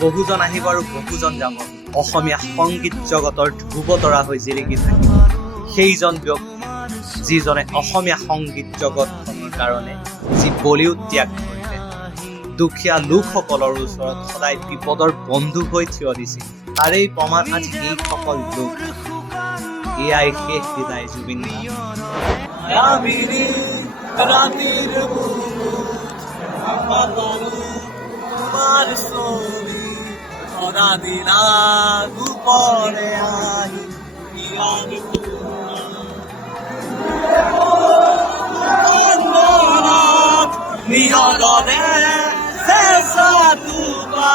বহুজন আহিব আৰু বহুজন যাব। অসমীয়া সংগীত জগতৰ ধ্ৰুৱতৰা হৈ জিলিকি থাকিব সেইজন ব্যক্তি যিজনে অসমীয়া সংগীত জগতখনৰ কাৰণে যি বলিউড ত্যাগ কৰিলে, দুখীয়া লোকসকলৰ ওচৰত সদায় বিপদৰ বন্ধু হৈ থিয় দিছিল। তাৰেই প্ৰমাণ আজি এইসকল লোক। এয়াই শেষ বিদায় জুবিন দা। Mio dove sei stato, ma